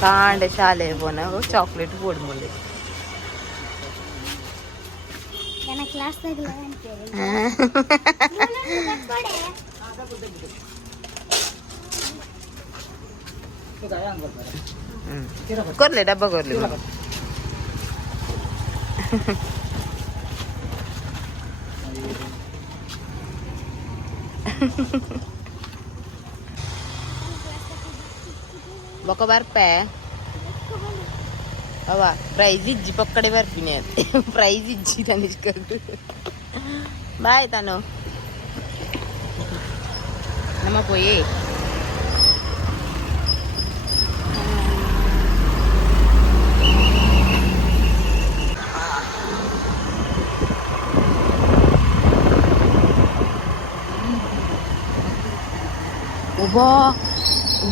ಕಾಂಡೆ ಶಾಲೆ ಬೋನ chocolate board ಮುಂದೆ ಕೊರ್ಲೆ ಡಬ್ಬ ಕೊರ್ಲಿ ಬೊಕ ಬರ್ಪೆ ಅವ ಪ್ರೈಸ್ ಇಜ್ಜಿ ಪಕ್ಕಡೆ ಬರ್ಪಿನಿ ಪ್ರೈಸ್ ಇಜ್ಜಿ ತನಿಷ್ಕ ಬಾಯ್ ತಾನು ನಮ್ಮ ಪೋಯಿ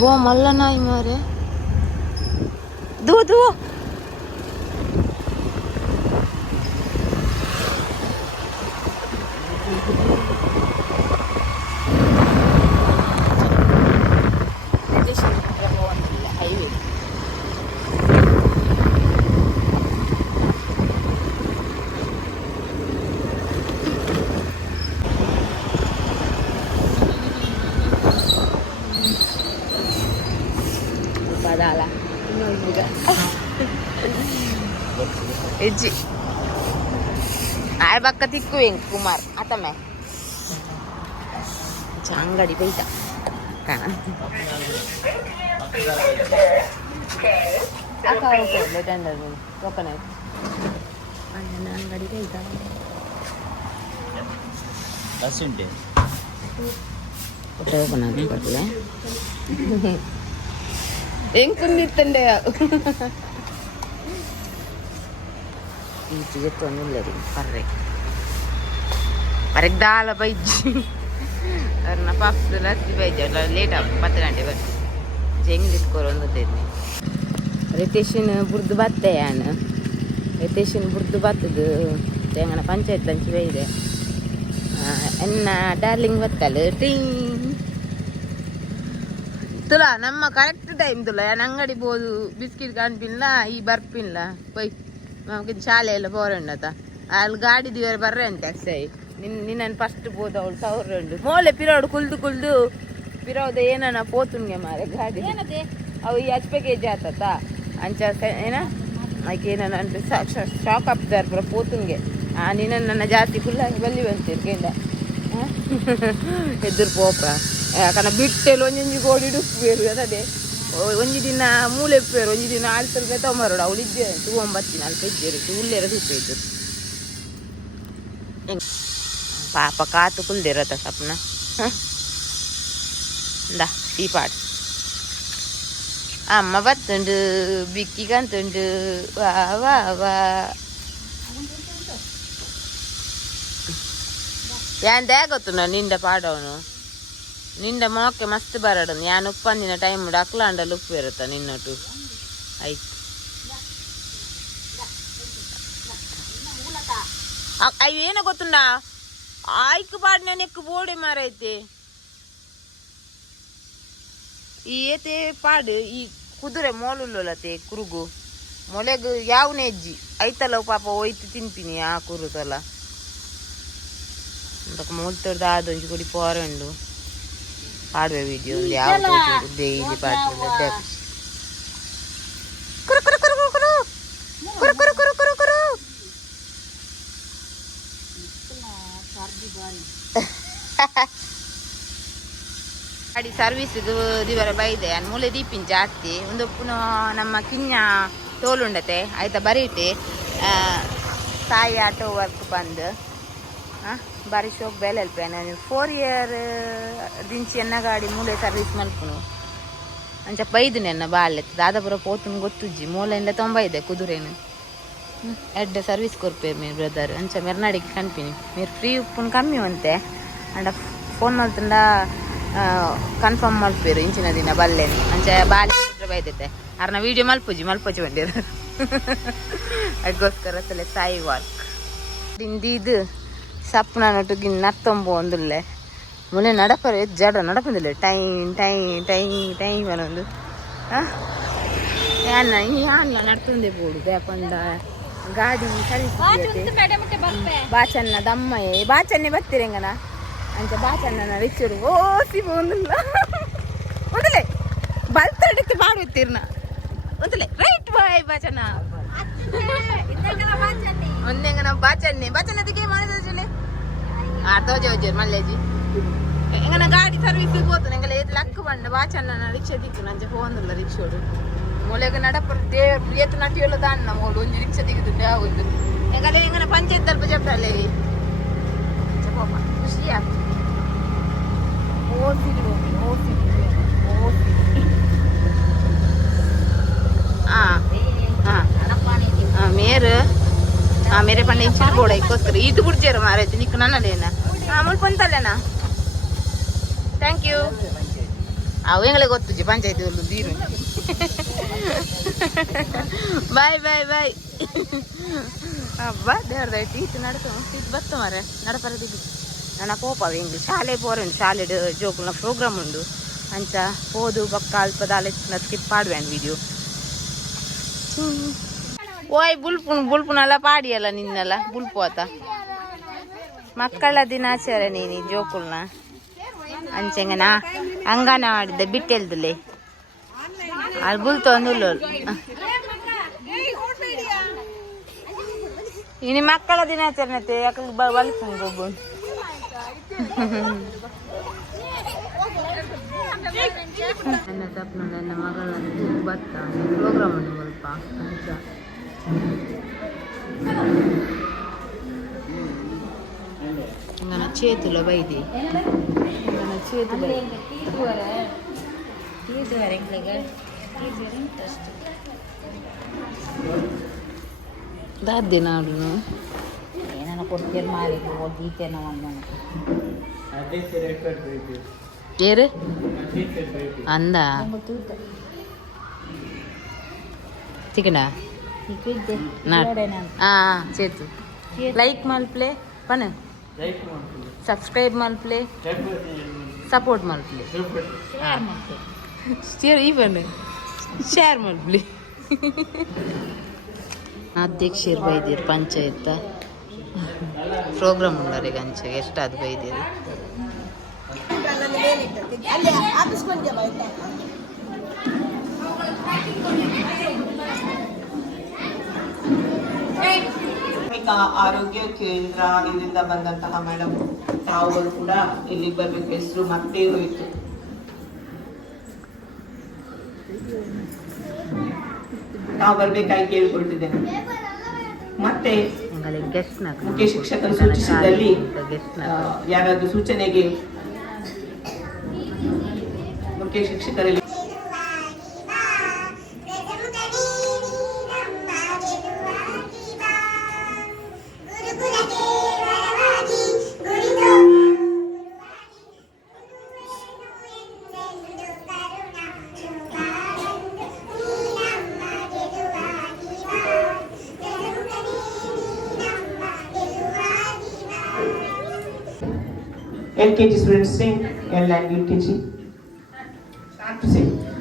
वो मल्ला नाई मारे दो highway padala non juga eji air bakka tikkuing kumar atame ಅಂಗಡಿ ಬೈತ ಅಂಗಡಿ ಬೈತ ಓಪನ್ ಆಗಿ ಕೊಟ್ಟಿಲ್ಲ ಹೆಂಗ್ ಕುಂದಿತ್ತಂಡೆ ಈಚೆಗೆ ತೊಂದಿಲ್ಲ ರೀ ಪರ್ರೆಗೆ ದಾಲ ಬೈಜಿ ಅವ್ರನ್ನ ಪಾಪದಲ್ಲ ಹತ್ತಿ ಬೈಜಿ ಲೇಟ್ ಆಗ 10 ಗಂಟೆ ಬರ್ತೀವಿ ಜಂಗ್ ಇಟ್ಕೊರೊಂದಿದ್ದೇನೆ ರಿತೇಶನ್ ಬುರ್ದು ಬತ್ತೆ ಯಾನು ರಿತೇಶನ್ ಬುರ್ದು ಬತ್ತದು ತೆಂಗನ ಪಂಚಾಯತ್ ಹಂಚಿ ಬೈದೆ ಎನ್ನ ಡಾರ್ಲಿಂಗ್ ಬತ್ತಲ್ಲ ಟೀಂಗ್ ತುಲ ನಮ್ಮ ಕರೆಕ್ಟ್ ಟೈಮ್ ತುಲ ಯಾನ್ ಅಂಗಡಿ ಬೋದು ಬಿಸ್ಕಿಟ್ ಕಾಣ್ಪಿಲ್ಲ ಈ ಬರ್ಪಿಲ್ಲ ಪೈ ನಮಗೆ ಶಾಲೆ ಎಲ್ಲ ಬೋರಂಡತ ಅಲ್ಲಿ ಗಾಡಿ ದಿವರ ಬರ್ರೆ ಅಂತ ಅಷ್ಟೇ ನಿನ್ನನ್ನು ಫಸ್ಟ್ ಬೋದು ಅವಳು ಸಾವಿರ ಉಂಡು ಮೋಲೆ ಪಿರೋಡು ಕುಲ್ದು ಪಿರೋದ ಏನನ ಪೋತುನ್ಗೆ ಮಾರೆ ಗಾಡಿ ಅವು ಈ HP kg ಆತತ ಅಂಚ ಏನ ಆಕೆ ಏನನ ಅಂದ್ರೆ ಶಾಕ್ ಆಗ್ತಾರೆ ಪುರ ಪೋತುನ್ಗೆ ನಿನ್ನ ನನ್ನ ಜಾತಿ ಫುಲ್ಲಾಗಿ ಬಲ್ಲಿ ಬಂತಿರ್ಕೆಂಡ ಎದುರು ಪೋಪ ಯಾಕಂದ್ರೆ ಬಿಟ್ಟೆಲ್ಲ ಒಂಜಿ ಗೋಡಿ ಉಪ್ಪೇರು ಅದೇ ಒಂಜಿ ದಿನ ಮೂಲೆ ಉಪ್ಪೇರು ಒಂಜಿ ದಿನ 40 ರೂಪಾಯಿ ತೊಂಬರೋಡು ಅವಳು ಇದ್ದೆ 9 4 ಇದ್ದೇರು ಉಲ್ಲೇರ ಸಿಪ್ಪೆ ಪಾಪ ಕಾತು ಕುಲ್ದಿರತ್ತ ಸಪ್ನ ಈ ಪಾಟ್ ಅಮ್ಮ ಬತ್ತುಂಡು ಬಿಕ್ಕಿ ಕಂತುಂಡು ವಾ ವಾ ವಾ ಯಾಂದೆ ಗೊತ್ತುಂಡ ನಿಂದ ಪಾಡವನು ನಿಂದ ಮೋಕೆ ಮಸ್ತ್ ಬರಡು ಯಾನ್ ಉಪ್ಪಂದಿನ ಟೈಮ್ ಅಕ್ಲಾಂಡಲ್ಲಿ ಉಪ್ಪು ಇರುತ್ತ ನಿನ್ನೊಟ್ಟು ಆಯ್ತು ಅವೇನ ಗೊತ್ತುಂಡ ಆಯ್ಕು ಪಾಡಿನ ನೆಕ್ಕು ಬೋಡೆ ಮಾರೈತೆ ಈ ಏತೆ ಪಾಡು ಈ ಕುದುರೆ ಮೋಲುಲ್ಲತೆ ಕುರುಗು ಮೊಲೆಗು ಯಾವನೇ ಹೆಜ್ಜಿ ಐತಲ್ಲ ಪಾಪ ಒಯ್ತು ತಿನ್ಪಿನಿ ಆ ಕುರುತಲ್ಲ ಮೂಲ್ತೊಡ್ದು ಆದೊಂಜಿ ಕೊಡಿ ಪೋರಂಡು ಪಾಡುವೆ ವಿಡಿಯೋ ಒಂದು ಯಾವ ಡೈಲಿ ಪಾಡ್ತಾರೆ ಗಾಡಿ ಸರ್ವಿಸ್ ದಿವರ ಬೈದೆ ಅನ್ ಮೂಲೆ ದೀಪಿನ ಜಾಸ್ತಿ ಒಂದು ನಮ್ಮ ಕಿನ್ಯ ತೋಲುಂಡತೆ ಆಯ್ತಾ ಬರೀಟೆ ಸಾಯಿ ಆಟೋ ವರ್ಕ್ ಬಂದು ಬಾರಿ ಶೋಕ್ ಬೇಲೆ ಅಲ್ಪೆ ನಾನು 4 ಇಯರ್ ದಿಂಚಿ ಎನ್ನ ಗಾಡಿ ಮೂಲೆ ಸರ್ವಿಸ್ ಮಲ್ಪುನು ಅಂಚ ಬೈದು ನೆನ್ನ ಬಾಳೆತ್ತು ದಾದಾಪುರ ಪೋತುನ್ ಗೊತ್ತುಜ್ಜಿ ಮೂಲೆಯಿಂದ 90 ಕುದುರೆನು ಎಡ್ಡೆ ಸರ್ವಿಸ್ ಕೊರ್ಪೇರು ಮೀರು ಬ್ರದರ್ ಅಂಚ ಮೆರ್ನಾಡಿಗೆ ಕನ್ಪಿನಿ మీరు ಫ್ರೀ ಉಪ್ಪುನ್ ಕಮ್ಮಿ ಅಂತೆ ಅಂಡ ಫೋನ್ ಮಾಡ್ತಂಡ ಕನ್ಫರ್ಮ್ ಮಲ್ಪೇರು ಇಂಚಿನ ದಿನ ಬಲ್ಲೇನು ಅಂಚ ಬಾಳೆ ಬೈದೈತೆ ಅರ್ನ ವಿಡಿಯೋ ಮಲ್ಪುಜಿ ಬಂದಿರು ಅದಕ್ಕೋಸ್ಕರ ತಲೆ ಸಾಯಿ ವಾಕ್ ಇದು ಸಪ್ಪನ ನೊಟ್ಟಿಗೆ ನತ್ತೊಂಬು ಒಂದಿಲ್ಲ ಮೊನ್ನೆ ನಡಪರೆ ಜಡ ನಡಪಂದಿಲ್ಲ ಟೈಮ್ ಅನ್ನೊಂದು ಯಾನ್ನ ನಡ್ತಂದೆ ಬೋಡು ಬೇಪಂದ ಗಾಡಿ ಸರಿ ಬಾಚನ್ನ ದಮ್ಮಯ್ಯ ಬಾಚನ್ನೇ ಬರ್ತೀರಂಗನ ಅಂಚ ಬಾಚನ್ನ ರಿಚರು ಓಸಿ ಒಂದಿಲ್ಲ ಒಂದಲೇ ಬಲ್ತಡಕ್ಕೆ ಮಾಡುತ್ತೀರ್ನ ಒಂದಲೇ ರೈಟ್ ಬಾಯ್ ಬಾಚನ್ನ ಒಂದೆಂಗನ ಬಾಚನ್ನದಿಗೆ ಮಾಡಿದ್ರೆ ತೋಜೆ ಮಲ್ಲೇಜಿ ಎಂಗನ ಗಾಡಿ ಸರ್ವಿಸ್ ಹೋತು ನಂಗೆಲ್ಲ ಏತ್ ಲಕ್ ಬಂಡ ಬಾಚನ್ನ ರಿಕ್ಷಾ ದಿಕ್ಕು ನಂಜೆ ಹೋಂದಿಲ್ಲ ರಿಕ್ಷೋಡು ಮೂಲೆಗೆ ನಡಪರು ದೇವ್ರು ಏತು ನಟಿ ಹೇಳೋದ ಅನ್ನ ಮೋಡು ಒಂದು ರಿಕ್ಷಾ ದಿಗುದು ಯಾವುದು ಎಂಗಲ್ಲ ಎಂಗನ ಪಂಚಾಯತ್ ತಲ್ಪ ಜಪ್ತಲ್ಲೇ ಖುಷಿ ಆಗ್ತದೆ मेरे पन्ने इंचिल बोड़ा इकोस्कर ಇದು ಬಿಡ್ಜೇರ ಮಾರೈತಿ ನಿಕ್ಕ ನನ್ನಲೇನ ಆಮೂಲ್ ಪಂತಲ್ಲೇನ ಥ್ಯಾಂಕ್ ಯು ಅವು ಎಂಗಳೆ ಗೊತ್ತುಜಿ ಪಂಚಾಯತಿ ಒಂದು ದೀರು ಬಾಯ್ ಅಬ್ಬಾ ದೇವ್ರದೈತಿ ಇದು ನಡ್ತು ಇದು ಬತ್ತು ಮಾರ ನಡಪರದಿದ್ದು ನನ್ನ ಕೋಪವ ಹೆಂಗೆ ಶಾಲೆ ಪೋರೆಂಡು ಶಾಲೆ ಜೋಕುಲ್ನ ಪ್ರೋಗ್ರಾಮ್ ಉಂಡು ಅಂಚ ಹೋದು ಪಕ್ಕ ಅಲ್ಪದ ಸ್ಕಿಪ್ ಪಾಡುವೇನು ವಿಡಿಯೋ ಓಯ್ ಬುಲ್ಪುನೆಲ್ಲ ಪಾಡಿಯಲ್ಲ ನಿನ್ನೆಲ್ಲ ಬುಲ್ಪು ಆತ ಮಕ್ಕಳ ದಿನಾಚರಣೆ ನೀ ಜೋಕುಲ್ನ ಅಂಚೆಂಗನ ಅಂಗನವಾಡಿದ್ದೆ ಬಿಟ್ಟೆಲ್ದುಲೆ ಅಲ್ಲಿ ಬುಲ್ತು ಒಂದು ಇನ್ನು ಮಕ್ಕಳ ದಿನಾಚರಣೆ ಯಾಕೆ ಬಲ್ಪು ಗೊಬ್ಬು ನನ್ನ ತಪ್ಪು ನನ್ನ ಮಗಳನ್ನು ಬತ್ತ ಪ್ರೋಗ್ರಾಮ್ ಉಂಟು ಸ್ವಲ್ಪ ಅಂತ ನನ್ನ చేతుల బైది ನನ್ನ చేతుల దాద్ది నాడును ఏనన్నా కొట్టుకెళ్ళి మారి గీతేనా ఏరు అందా చికెనా చేತು ಲೈಕ್ ಮಲ್ಪ್ಲೆ ಪನ ಸಬ್ಸ್ಕ್ರೈಬ್ ಮಲ್ಪ್ಲೆ ಸಪೋರ್ಟ್ ಮಲ್ಪ್ಲೆ ಇವನ್ ಶೇರ್ ಮಲ್ಪ್ಲೆ ಅಧ್ಯಕ್ಷರು ಬೈದಿರು ಪಂಚಾಯತ್ ಪ್ರೋಗ್ರಾಮ್ ಉಂಡಾರೆ ಗಂಚೆ ಎಷ್ಟಾದ್ ಬೈದಿರು ಆರೋಗ್ಯ ಕೇಂದ್ರ ಇದರಿಂದ ಬಂದಂತಹ ಮೇಡಮ್ ತಾವುಗಳು ಕೂಡ ಇಲ್ಲಿಗೆ ಬರ್ಬೇಕು ಹೆಸರು ಮತ್ತೆ ಹೋಯ್ತು ತಾವು ಬರ್ಬೇಕಾಗಿ ಕೇಳ್ಕೊಳ್ತಿದ್ದೇನೆ ಮತ್ತೆ ಮುಖ್ಯ ಶಿಕ್ಷಕರು ಸೂಚಿಸಿದಲ್ಲಿ ಯಾರಾದ್ರೂ ಸೂಚನೆಗೆ ಮುಖ್ಯ ಶಿಕ್ಷಕರಲ್ಲಿ LKG students sing and line UKG. Start to sing.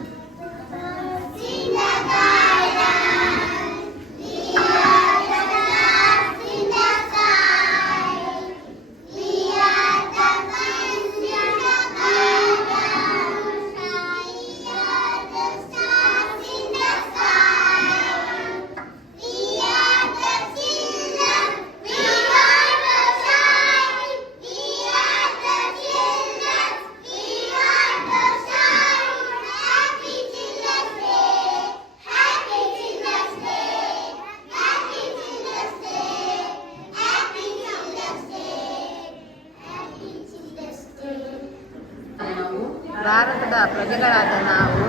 ಭಾರತದ ಪ್ರಜೆಗಳಾದ ನಾವು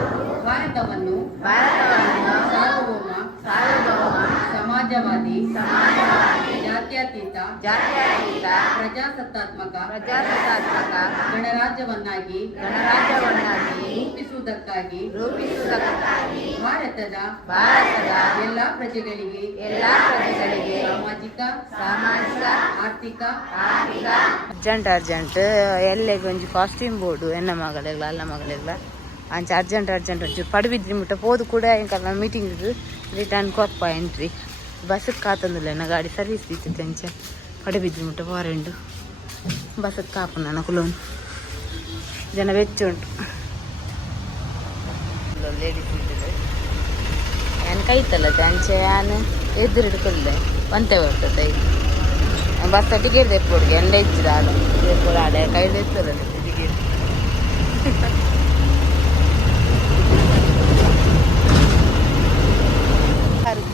ಭಾರತವನ್ನು ಭಾರತವನ್ನು ಸಾರ್ವಭೌಮ ಸಾರ್ವಭೌಮ ಸಮಾಜವಾದಿ ಜಾತ್ಯತೀತ ಜಾತ್ಯತೀತ ಪ್ರಜಾಸತ್ತಾತ್ಮಕ ಗಣರಾಜ್ಯವನ್ನಾಗಿ ರೂಪಿಸುವುದಕ್ಕಾಗಿ ಭಾರತದ ಎಲ್ಲಾ ಪ್ರಜೆಗಳಿಗೆ ಸಾಮಾಜಿಕ ಆರ್ಥಿಕ ಅರ್ಜೆಂಟ್ ಎಲ್ಲೆಗೆ ಒಂಜಿ ಕಾಸ್ಟ್ಯೂಮ್ ಬೋರ್ಡು ಎನ್ನ ಮಗಲೆಗ್ಲ ಅಲ್ಲ ಮಗಲೆಗ್ಲ ಅಂಚ ಅರ್ಜೆಂಟ್ ಒಂಚೂರು ಪಡುಬಿದ್ರಿ ಮುಟ್ಟ ಪೋದು ಕೂಡ ಎಂಕಲ್ಲ ಮೀಟಿಂಗ್ ರಿಟರ್ನ್ ಕೊಪ್ಪ ಎಂಟ್ರಿ ಬಸ್ಸಿಗೆ ಕಾತಂದಿಲ್ಲ ಎನ್ನ ಗಾಡಿ ಸರ್ವಿಸ್ ಇತ್ತು ಅಂಚ ಪಡುಬಿದ್ರಿ ಮುಟ್ಟ ಪೋರೆಂಡು ಬಸ್ಸಿಗೆ ಕಾಪು ನನ್ನ ಕುಲೋನು ಜನ ವೆಚ್ಚ ಉಂಟು ಲೇಡೀಸ್ ಇರ್ತದೆ ಏನು ಕೈತಲ್ಲ ಅಂಚೆ ನಾನು ಎದುರು ಹಿಡ್ಕೊಳ್ದೆ ಒಂತೆ ಬರ್ತದೆ ಬಸ್ ಟಿಕೆಟ್ ತೆಕ್ಕೊಡ್ಗೆ ಎಂಡ ಹೆಚ್ಚಿದ ಆಡು ತೆಕ್ಕೊಡ ಆಡೆ ಕೈಲಿ ಎತ್ತಲ್ಲ ಟಿಕೆಟ್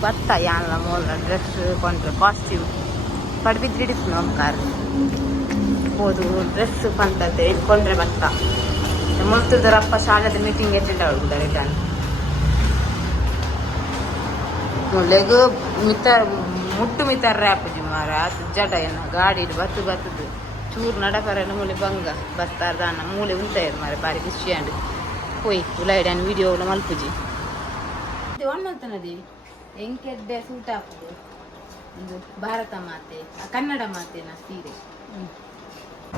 ಬತ್ತ ಯಾನಲ ಮೂಲ ಡ್ರೆಸ್ ಕೊಂಡ್ರೆ ಕಾಸ್ಟ್ಯೂಮ್ ಪಡ್ಬಿದ್ರಿ ಹಿಡಿತು ನಮ್ಮ ಕಾರ್ ಹೋದು ಡ್ರೆಸ್ ಪಂತತೆ ಇಟ್ಕೊಂಡ್ರೆ ಬತ್ತ ಮುಲ್ತದರಪ್ಪ ಶಾಲೆದ ಮೀಟಿಂಗ್ ಅಟೆಂಡ್ ಆಗುದ ರಿಟರ್ನ್ ಮುಳ್ಳೆಗೂ ಮುಟ್ಟು ಮಿತಾರ ಆಪುಜಿ ಮಾರ ಜಡ ಏನ ಗಾಡಿ ಬತ್ತದು ಚೂರು ನಡಕರನ್ನು ಮೂಲೆ ಬಂಗ ಬಸ್ತಾರ್ದಾನ ಮೂಲೆ ಉಂಟಾಯ್ದು ಮಾರ ಬಾರಿ ಖುಷಿ ಅಂಡ್ ಹೋಯ್ ಉಲಾಯ್ಡನ್ ವಿಡಿಯೋ ಮಲ್ಪುಜಿ ಒಣ್ಣಂತನದಿ ಎಂಕೆಡ್ಡೆ ಸೂಟ್ ಹಾಕುದು ಒಂದು ಭಾರತ ಮಾತೆ ಕನ್ನಡ ಮಾತೆನ ಸೀರೆ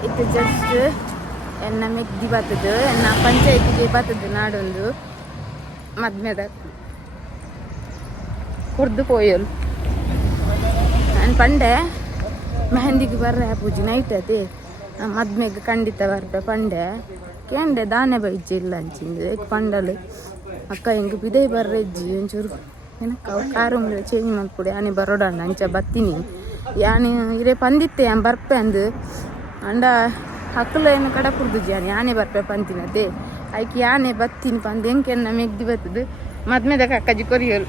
ಇದು ಜಸ್ಟ್ ಎನ್ನ ಮೆಗ್ದಿ ಬತ್ತದು ಎನ್ನ ಪಂಚಾಯತಿಗೆ ಬತ್ತದು ನಾಡೊಂದು ಮದ್ಮೆದ ಕುರ್ದು ಪೋಯಲ್ ನಾನು ಪಂಡೆ ಮೆಹಂದಿಗೆ ಬರ್ರೆ ಪೂಜೆ ನೈಟ್ ಅದೇ ಮದ್ಮೆಗೆ ಖಂಡಿತ ಬರ್ರೆ ಪಂಡೆ ಕೇಂಡೆ ದಾನೆ ಬೈಜಿ ಇಲ್ಲ ಅಂಚಿಂದು ಪಂಡಲು ಅಕ್ಕ ಹಿಂಗೆ ಬಿದೆ ಬರ್ರೆ ಇಜ್ಜಿ ಒಂಚೂರು ಏನಕ್ಕ ಕಾರು ಮೇಲೆ ಚೇಂಜ್ ಮಾಡ್ಕೊಡಿ ಆನೆ ಬರೋಡಣ್ಣ ಅಂಚ ಬತ್ತೀನಿ ಯಾನೆ ಇರೇ ಪಂದಿತ್ತೆ ಯಾನ್ ಬರ್ಪೆ ಅಂದು ಅಂಡ ಹಕ್ಕಲು ಏನು ಕಡ ಕುಡ್ದು ಆನೆ ಬರ್ಪೆ ಪಂತಿನದೆ ಆಯ್ಕೆ ಯಾನೆ ಬತ್ತೀನಿ ಪಂದು ಹೆಂಗೆ ಮೆಗ್ದಿ ಬರ್ತದು ಮದ್ಮೆದಾಗ ಅಕ್ಕಜಿ ಕೊರಿಯೋರು